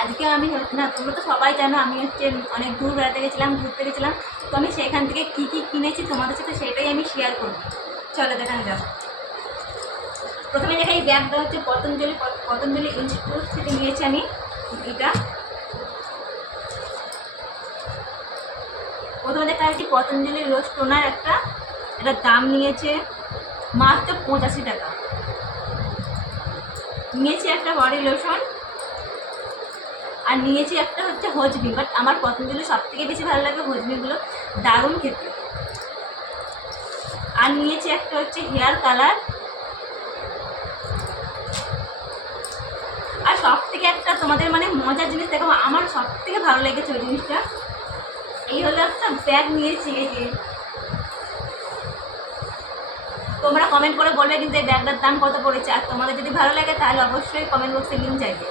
আজকে আমি না, তোমরা তো সবাই জানো আমি হচ্ছে অনেক দূর বেড়াতে গেছিলাম, ঘুরতে গেছিলাম। তো আমি সেখান থেকে কী কী কিনেছি তোমাদের সাথে সেটাই আমি শেয়ার করবো। চলো দেখানো যাক। প্রথমে দেখা এই ব্যাগটা হচ্ছে পতঞ্জলি ইনস্টিটিউট থেকে নিয়েছি আমি এটা। প্রথমে দেখা যাচ্ছে পতঞ্জলি রোজ টোনার একটা, এটার দাম নিয়েছে মাত্র 85 টাকা। নিয়েছি একটা বডি লোশন, আর নিয়েছি একটা হচ্ছে হজমি। বাট আমার পতঞ্জলি সব থেকে বেশি ভালো লাগে হজমিগুলো, দারুণ খেতে। আর নিয়েছি একটা হচ্ছে হেয়ার কালার। আর সব থেকে একটা তোমাদের মানে মজার জিনিস দেখো, আমার সব থেকে ভালো লেগেছে ওই জিনিসটা, এই হলো একটা ব্যাগ নিয়েছি। এই যে তোমরা কমেন্ট করে বলবে কিন্তু এই ব্যাগটার দাম কত পড়েছে। আর তোমাদের যদি ভালো লাগে তাহলে অবশ্যই কমেন্ট বক্সে লিঙ্ক চাইবে।